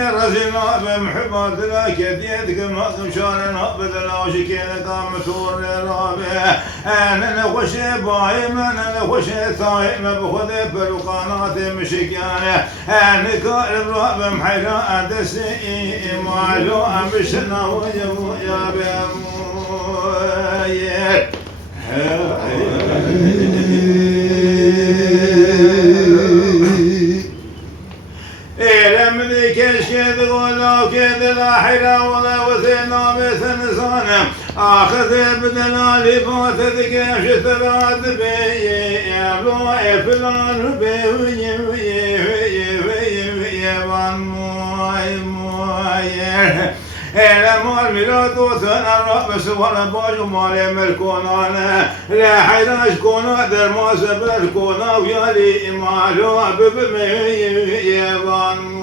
بدل رزينا بمحبات لك يديك مقدم شارنا بدل وشكينا قام ثور لرابع أنا نخشي بايم أنا نخشي ثايم بخذ بلقانات مشكيانة أنا قارب راب محيرا أدسي مالو أمشنا ويا بيموير لمدي كشكد ولا وكد لا حلا ولا وثنا مثل صنم آخذ بدلالي فاتتك شترات بي يا بلو فلان بي إلى مال ميلاد وثنا رأس ولا باج مال ملكونا لا حيلاش كونا در ما سبر كونا ويالي مالو يبان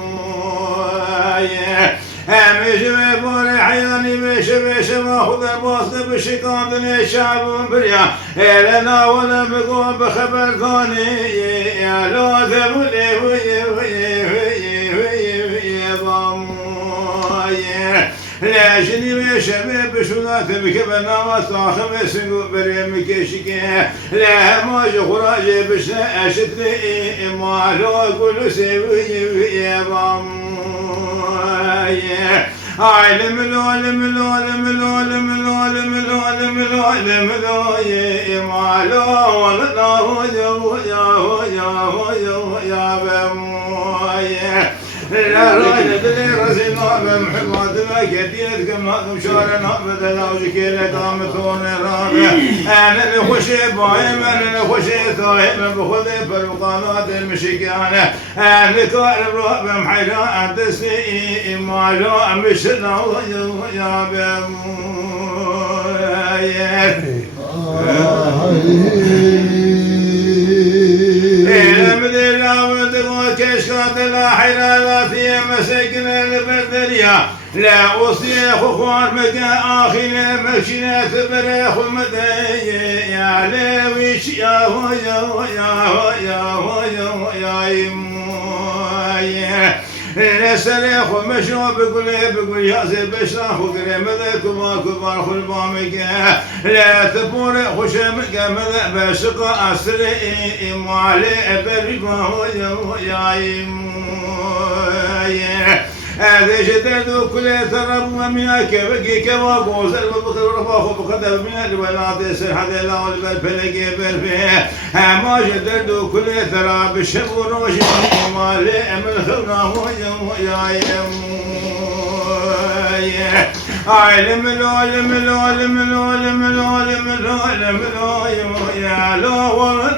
همش ببور حياني مش ما خذ الباص بشكاندني شعب بريا إلنا ولا بقوم بخبر ثاني يا لو ذبلي لاشني وشباب شنات بكبنا وصاخم سنو بريم كشكي لا ما جخراج بس أشتري مالو كل سوي يا بام عالم العالم العالم العالم العالم العالم العالم يا مالو يا بام لا رايد اللي رزينا بمحبات لك يديد كما مشارنا بدل وجكي قام ثون رابع انا اللي خشي بايم انا اللي خشي ثايم بخذ بالقناه المشكانه انا قارب راب محيرا ادسي مالو مشنا يا كشكات لا حلال في مساكن البدرية لا أصيخ خوان مكا آخر مكشنات بريخ مدي يا لويش يا هو يا هو يا هو يا هو يا هو نسرخ ومشوا بقول يا زي بشرح وقري مذا كبار خلبامك لا تبور خشمك مذا بشقى أسري معلي بريبا يا هذا جدد كل ثرب ومياك بقي كوا قوز البقر رفاخ بقدر من الولاد سر هذا لا والبل فلقي بالفيه ما جدد كل ثرب الشبر وشمال مالي من خلنا يا عالم العالم العالم العالم العالم العالم يا لا ولا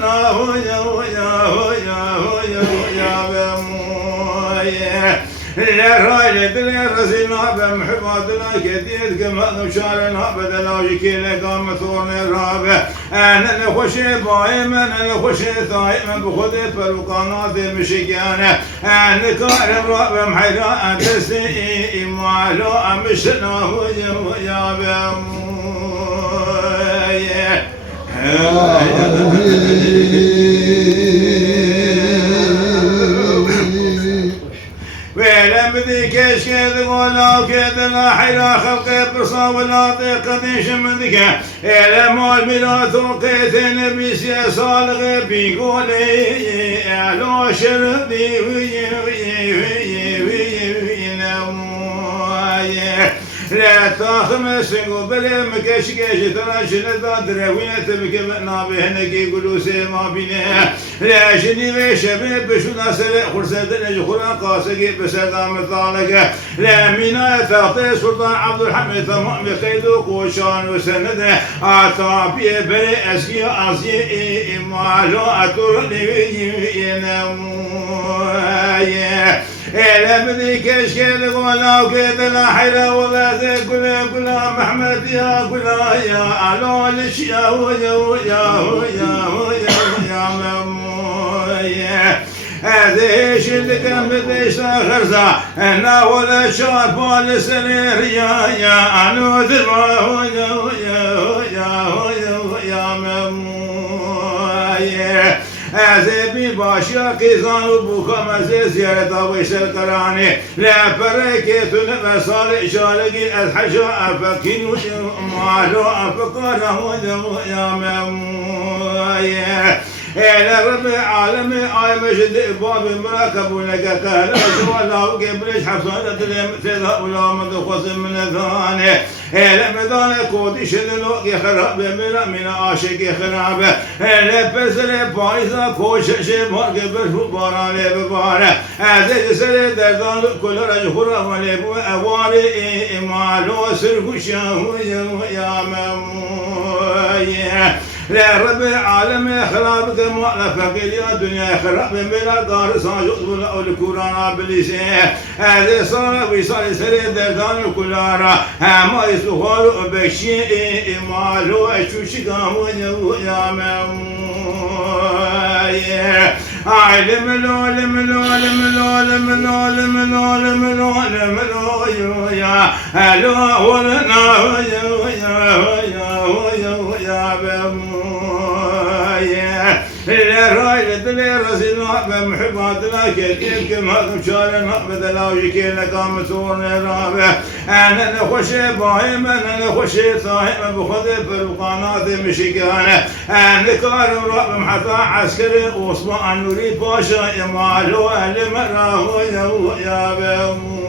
لا رايد اللي رزينا بمحبات لك يديد كما مشارنا بدل وجكي قام ثورنا الرابع انا نخشي بايم انا نخشي ثايم بخذ بالقناه المشكانه انا قارب راب محيرا ادسي مالو مشنا يا بام ولم ذيك كشكد ولا كد لا حلا خلق برصا ولا ضيق شمدك إلى مال ميلاد وقيت النبي صالغ بيقولي على شربي لا تخمس قبل مكشكش ترى شنو دروينة بكبنا بهنك يقولوا سما بينا لا شني بشباب بشو ناس خرسة نجخنا قاسق بسلام طالق لا منا تعطي سلطان عبد الحميد تمام بقيدو قوشان وسند عطابي بري أسكي أزي مالو أتورني ينام إلى بدي كشكل ولا وكذا لا حلا ولا ذا كلا محمد يا كلا يا علولش يا ممويا هذا ايش اللي كان بديش خرزة انا ولا شاف ولا سرير يا عنو ذبا يا ممويا أزبي باشا قيزان وبوكا مزي زيارة ويسر قراني لا بركة نبصال شالقي الحجا أفكين مالو أفكاره يا مموية إلى رب العالمين آي مجد باب مراكب ولك كهلا ولا وقبلش حصانة المثل ولا مدخص من ثاني إلى مدان كودش اللوق يخرب من عاشق يخرب إلى بسر بايزا كوش شمار قبل باراني ببارة أزيد سر دردان كل رجل خرب ولبو أواري إمالو سرقشاه يا مموية لا رب العالمين خرابك مؤلفة في الدنيا خراب من دار ساجد ولا القرآن بلسان هذا صار وصار سرير دردان كلارا ما يسوغال بشيء مالو أشوشكام يا مموية علم لو لم لو لم لو لم لو لم لو لم لو لم لو يا هلو ولنا يا لا راي لدلي رسينا بمحبات لا كيف كما مشار نقبض لا وجكينا قام سورنا رابع أنا نخشي باهم أنا نخشي صاحب بخذ بالقناة مشيكانا أنا كارم رب حتى عسكري وصبع نريد باشا يمالو أهل مراه يا بمو